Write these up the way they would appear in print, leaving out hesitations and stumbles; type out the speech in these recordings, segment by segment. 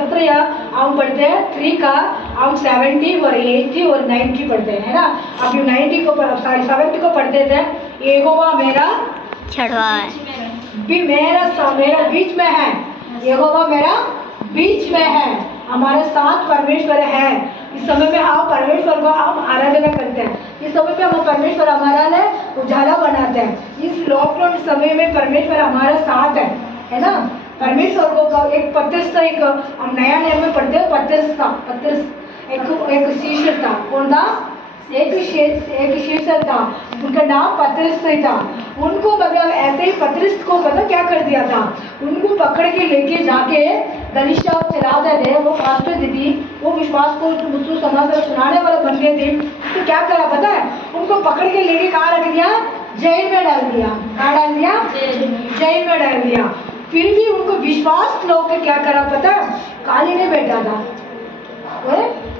17 हम पढ़ते हैं 3 का हम 70 और 80 और 90 पढ़ते हैं, है ना। अभी 90 को 70 को पढ़ते थे। यहोवा मेरा छड़वा है, भी मेरा बीच में है। यहोवा मेरा बीच में है, हमारे साथ परमेश्वर है। इस समय में हम परमेश्वर को हम आराधना करते हैं। इस समय में हम परमेश्वर हमारा ने उजाला बनाते हैं। इस लॉकडाउन समय में परमेश्वर हमारा साथ है ना। परमेश्वर को एक पत्रस का एक हम नया नियम में पढ़ते हैं, पत्रस एक शिष्य था। कौन था? एक शिष्य था, उनका नाम पत्रस था। उनको मतलब ऐसे ही पत्रस को पता क्या कर दिया था, उनको पकड़ के लेके जाके गलीशा चलाते थे। वो पास्टर थी, वो विश्वास को समाज सुनाने वाला बन गए थे। तो क्या करा पता है, उनको पकड़ के लेके कहाँ रख दिया? जेल में डाल दिया। कहाँ डाल दिया? जेल में डाल दिया। फिर भी उनको विश्वास लोग के क्या करा पता है, काली में बैठा था।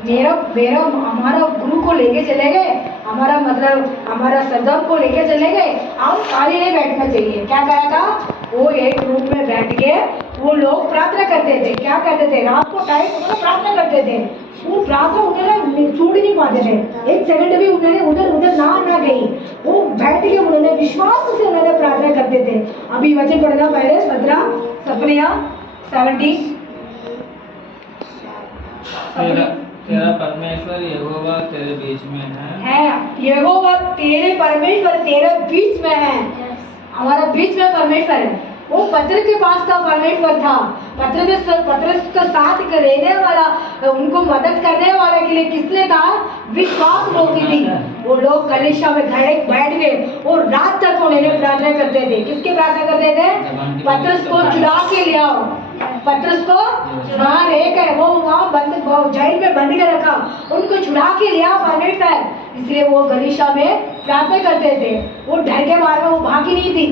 मेरा हमारा गुरु को लेके चले गए, हमारा मतलब हमारा सरदार को लेके चले गए, हम खाली नहीं बैठना चाहिए। क्या करा था? वो एक रूम में बैठ के वो लोग प्रार्थना करते थे। क्या करते थे? रात को टाइम उन्होंने प्रार्थना करते थे। वो प्रार्थना उन्होंने छोड़ नहीं पाते थे, एक सेकंड भी उन्होंने उधर ना गई। वो बैठ के उन्होंने विश्वास से उन्होंने प्रार्थना करते थे। अभी वचन पढ़ना पहले 70 तेरा परमेश्वर यहोवा तेरे बीच में है। यहोवा तेरे परमेश्वर तेरे बीच में है। हमारा बीच में परमेश्वर है। वो पत्र के पास का परमेश्वर था। पत्र का साथ रहने वाला, उनको मदद करने वाले के लिए किसने था? विश्वास लोग की थी। वो लोग कलीसिया में बैठ गए और रात तक उन्हें प्रार्थना करते थे। किसके प्रार्थना करते थे? पत्रस को छुड़ा के ले आओ। पत्रस को वहाँ रहकर वो वहाँ जेल में बंद कर रखा, उनको छुड़ा के लिया परमेश्वर। इसलिए वो गलीशा में प्रार्थना करते थे। वो डर के मारे वो भागी नहीं थी।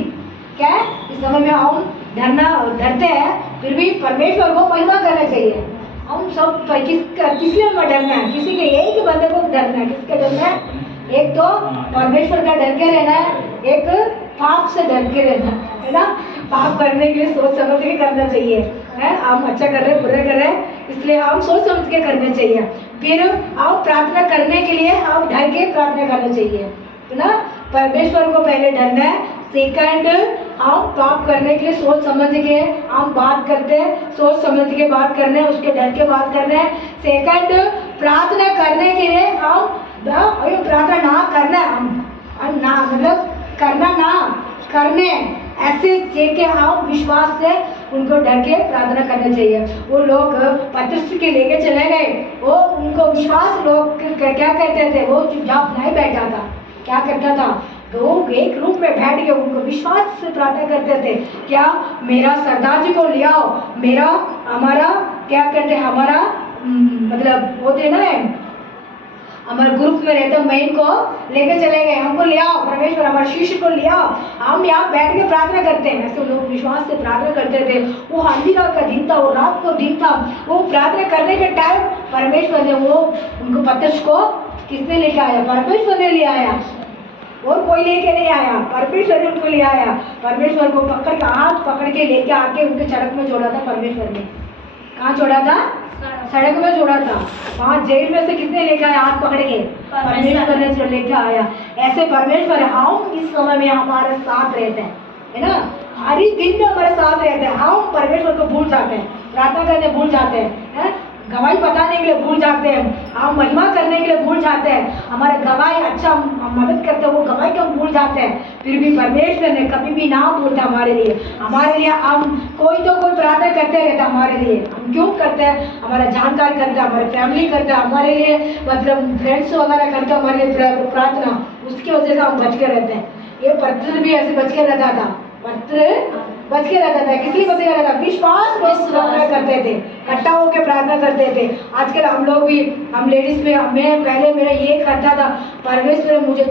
क्या है? इस समय में हम डरते हैं, फिर भी परमेश्वर को महिमा करना चाहिए। हम सब किस लिए डरना है? किसी के एक बंदे को डरना है। किसके डरना है? एक तो परमेश्वर का डर के रहना है, एक पाप से डर के रहना है ना। पाप करने के लिए सोच समझ के करना चाहिए, है। हम अच्छा कर रहे हैं, बुरा कर रहे हैं, इसलिए हम सोच समझ के करना चाहिए। फिर हम प्रार्थना करने के लिए हम डर के प्रार्थना करना चाहिए, है ना। परमेश्वर को पहले डरना है। सेकंड, हम पाप करने के लिए सोच समझ के हम बात करते हैं, सोच समझ के बात करने, उसके डर के बात करना है। सेकंड, प्रार्थना करने के लिए हम प्रार्थना ना करना, हम ना मतलब करना ना करने, ऐसे देखे हम विश्वास से उनको डर के प्रार्थना करना चाहिए। वो लोग पत्रस के लेके चले गए, वो उनको विश्वास लोग क्या कहते थे, वो चुपचाप नहीं बैठा था। क्या करता था? वो एक रूम में बैठ के उनको विश्वास से प्रार्थना करते थे। क्या? मेरा सरदार जी को ले आओ, हमारा क्या कहते हैं, हमारा मतलब वो थे ना, हमारे ग्रुप में रहते मैं इनको लेके चले गए, हमको ले आओ परमेश्वर, हमारे शिष्य को ले आओ, हम यहाँ बैठ के प्रार्थना करते हैं। ऐसे लोग विश्वास से प्रार्थना करते थे। वो अंधेरा का दिन था, वो रात को दिन था, वो प्रार्थना करने के टाइम परमेश्वर ने वो उनको पत्रस को किसने लेके आया? परमेश्वर ने ले आया, और कोई लेके नहीं आया, परमेश्वर ने उनको ले आया। परमेश्वर को पकड़ के हाथ पकड़ के लेके आके उनके सड़क में छोड़ा था परमेश्वर ने। कहाँ छोड़ा था? सड़क में छोड़ा था। वहाँ जेल में से किसने लेके आया? हाथ पकड़ के परमेश्वर ने लेके आया। ऐसे परमेश्वर हम इस समय में हमारे साथ रहते हैं, है ना। हर एक दिन में हमारे साथ रहते हैं। हम परमेश्वर को भूल जाते हैं, प्रार्थना करने भूल जाते हैं, गवाही बताने के लिए भूल जाते हैं, हम महिमा करने के लिए भूल जाते हैं, हमारे गवाही अच्छा मदद करते हैं, वो गवाही को हम भूल जाते हैं। फिर भी परमेश्वर ने कभी भी ना भूलता हमारे लिए हम कोई प्रार्थना करते रहते हमारे लिए। हम क्यों करते हैं? हमारा जानकार करते हैं, हमारे फैमिली करते हैं, हमारे लिए मतलब फ्रेंड्स वगैरह करते हैं हमारे लिए प्रार्थना, उसकी वजह से हम बच के रहते हैं। ये पत्र भी ऐसे बच के रहता था, पत्र बच के रहता था। किसी बच के रहता? विश्वास प्रार्थना करते थे, इकट्ठा होकर प्रार्थना करते थे। आजकल हम लोग भी, हम लेडीज में, मैं पहले मेरा ये करता था, परमेश्वर मुझे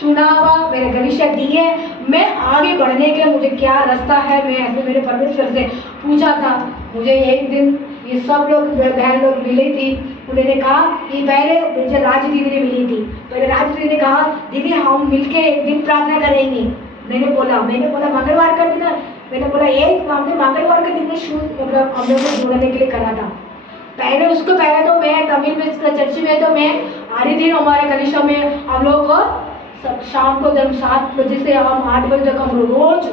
चुना हुआ, मेरे गलीशा दिए, मैं आगे बढ़ने के लिए मुझे क्या रास्ता है, मैं ऐसे मेरे परमेश्वर से पूछा था। मुझे एक दिन ये सब लोग बहन लोग मिली थी, उन्होंने कहा कि पहले मुझे राज दीदी ने मिली थी, पहले राज दीदी ने कहा दीदी हम मिलके एक दिन प्रार्थना करेंगे। मैंने बोला मंगलवार कर देना, मैंने बोला एक हमने मंगलवार के दिन में शूट मतलब हम लोग को जोड़ने के लिए करा था। पहले तो मैं तमिल में चर्च में तो मैं आ रही थी हमारे कलिशा में हम लोग सब शाम को 7 बजे से हम 8 बजे तक हम रोज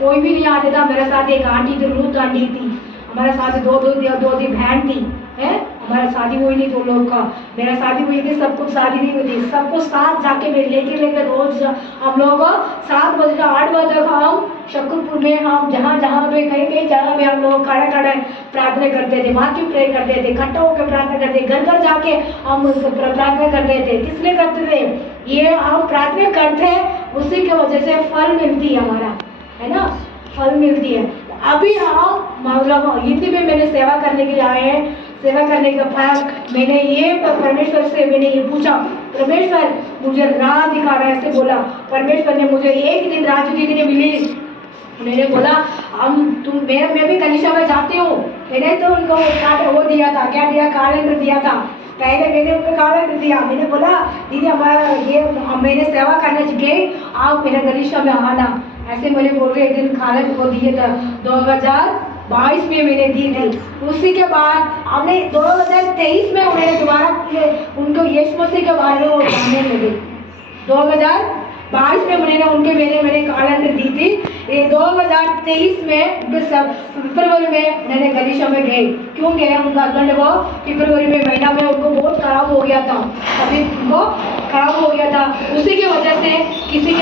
कोई भी नहीं आते था। मेरे साथ एक आंटी थी, रूथ आंटी थी, हमारे साथ दो बहन थी है। हमारा शादी हुई नहीं 2 लोग का, मेरा शादी हुई थी, सबको शादी नहीं हुई थी। सबको साथ जाके मैं लेकर रोज हम लोग 7 बजे से 8 बजे तक हम शकरपुर में हम जहाँ पे कहीं जगह में हम लोग खड़े प्रार्थना करते थे, वहाँ की प्रे करते थे, इकट्ठा होकर प्रार्थना करते, घर जाके हम प्रार्थना करते थे। किस लिए करते थे? ये हम प्रार्थना करते हैं उसी की वजह से फल मिलती है हमारा, है ना, फल मिलती है। अभी हम मतलब हिंदी में मैंने सेवा करने के लिए आए हैं। सेवा करने के बाद मैंने ये परमेश्वर से मैंने ये पूछा, परमेश्वर मुझे राह दिखा रहा है, ऐसे बोला। परमेश्वर ने मुझे एक दिन राजू दीदी ने मिली, मैंने बोला मैं भी कलिशा में जाती हूँ। मैंने तो उनको वो दिया था, क्या दिया, कैलेंडर दिया था। पहले मैंने उनको कैलेंडर दिया, मैंने बोला दीदी हमारा ये मैंने सेवा करने गई, आप मेरे कलिशा में आना। ऐसे मैंने बोल के एक दिन कैलेंडर को दिए था 2022 में मैंने दी थी। उसी के बाद हमने 2023 में उन्हें दोबारा उनको यीशु मसीह के बारे में वो जानने लगे। 2022 में मैंने कैलेंडर दी थी। ये 2023 में फरवरी में मैंने कलिशा में गए। क्यों गए? उनका हस्बैंड को फरवरी में महीना में उनको बहुत खराब हो गया था, अभी उनको खराब हो गया था। उसी की वजह से उसी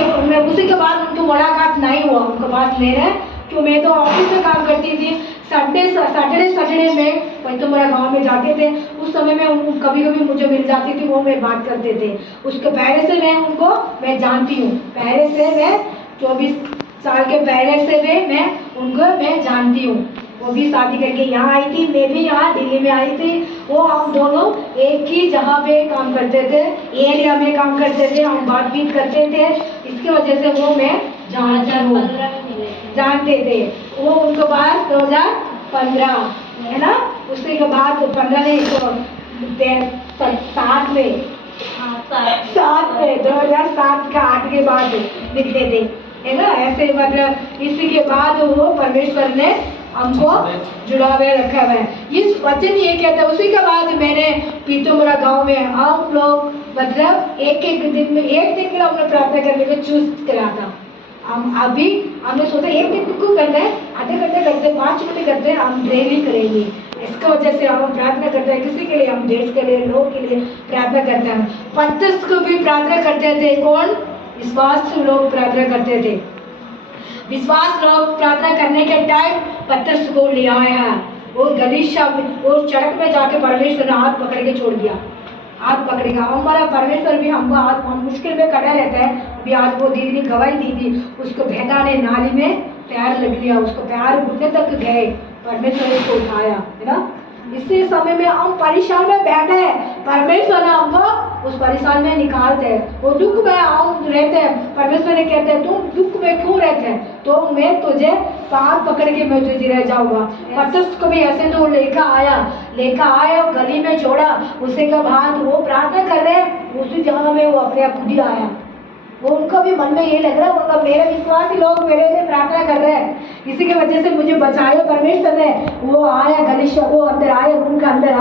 के बाद उनको मुलाकात नहीं हुआ उनके पास मेरे, क्यों मैं तो ऑफिस में काम करती थी। सैटरडे में वही तो मेरा गाँव में जाते थे। उस समय में कभी मुझे मिल जाती थी, वो मैं बात करते थे। उसके पहले से मैं जानती हूँ, पहले से मैं 24 साल के पहले से मैं उनको जानती हूँ। वो भी शादी करके यहाँ आई थी, मैं भी यहाँ दिल्ली में आई थी। वो हम दोनों एक ही जगह पे काम करते थे, एरिया में काम करते थे, हम बातचीत करते थे। इसकी वजह से वो मैं जानते थे। वो उनको बाद 2015 है ना, उसके बाद 15 नहीं 7 में 2007 का 8 के बाद निकले थे, है ना। ऐसे मतलब इसी के बाद वो परमेश्वर ने हमको जुड़ावे रखा हुआ है। इस वचन ये कहता है। उसी के बाद मैंने पीतोमरा गांव में हम लोग मतलब एक दिन में एक दिन के लिए हमने प्रार्थना करने को चूज करा था। हम अभी हमने सोचा एक दिन क्यों करते हैं, आधे घंटे करते हैं, 5 मिनट करते हैं, हम डेली करेंगे। इसका वजह से हम प्रार्थना करते हैं, किसी के लिए, हम देश के लिए, लोग के लिए प्रार्थना करते हैं। पतरस को भी प्रार्थना करते थे। कौन? विश्वास लोग प्रार्थना करते थे। विश्वास लोग प्रार्थना करने के टाइम पतरस को ले आया। वो गलीशा वो सड़क में जाके परमेश्वर ने हाथ पकड़ के छोड़ दिया, हाथ पकड़ेगा। हमारा परमेश्वर भी हमको हाथ, हम मुश्किल में खड़ा रहता है। अभी आज वो दीदी ने गवाही दी थी, उसको भेदा ने नाली में पैर लग लिया, उसको पैर घुटने तक गए, परमेश्वर ने उसको उठाया, है ना। इसी समय में हम परेशान में बैठे हैं, परमेश्वर ने हमको उस परेशान में निकालते हैं। वो दुख में हम रहते हैं, परमेश्वर ने कहते हैं तुम दुख में क्यों रहते हैं, तो मैं तुझे हाथ पकड़ के मैं तुझे रह जाऊंगा। पतरस को भी ऐसे तो लेकर आया गली में छोड़ा। उसी के बाद वो प्रार्थना कर रहे हैं, उसी जगह में वो अपने आप खुद ही आया। वो उनको भी मन में ये लग रहा होगा मेरे विश्वासी लोग मेरे लिए प्रार्थना कर रहे हैं, इसी की वजह से मुझे बचाया परमेश्वर ने। वो आया गलीशा, वो अंदर आया, उनका अंदर आया।